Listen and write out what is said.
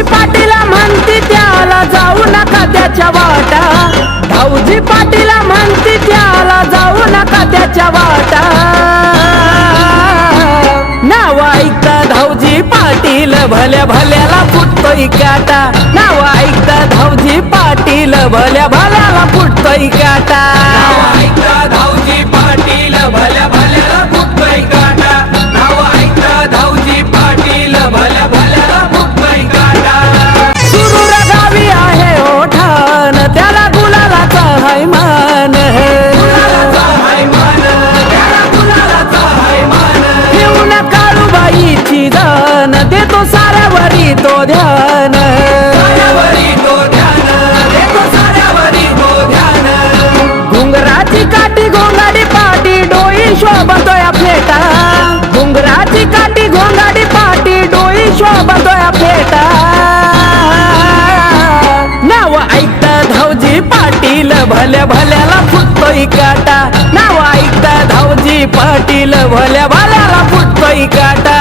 धाऊजी पाटील म्हणती त्याला जाऊ नका त्याच्या वाटा, धाऊजी पाटील म्हणती त्याला जाऊ नका त्याच्या वाटा। नाव ऐकता धाऊजी पाटील भल्या भल्याला फुटतोय काटा, नाव ऐकता धाऊजी पाटील भल्या भल्याला फुटतोय काटा। नाव ऐकता धाऊजी पाटील भल्या भल्याला फुटतोय काटा, नाव ऐकता धाऊजी पाटील भल्या भल्याला फुटतोय काटा। सुरूर गावी आहे ओठान त्याला गुलालाचा हाय मान, गुलालाचा हाय मान, त्याला गुलालाचा हाय मान। ठेवून काळूबाईची जान देतो साऱ्यावरी तो ध्यान, साऱ्यावरी तो ध्यान देतो, साऱ्यावरी तो ध्यान। घुंगराची काठी घोंगाडी पाटी डोई शोभतोय फेटा, घुंगराची काठी घोंगाडी पाटी डोई शोभतोय फेटा। नाव ऐकता धाऊजी पाटील भल्या भल्याला फुटतोय काटा, नाव ऐकता धाऊजी पाटील भल्या भल्याला फुटतोय काटा।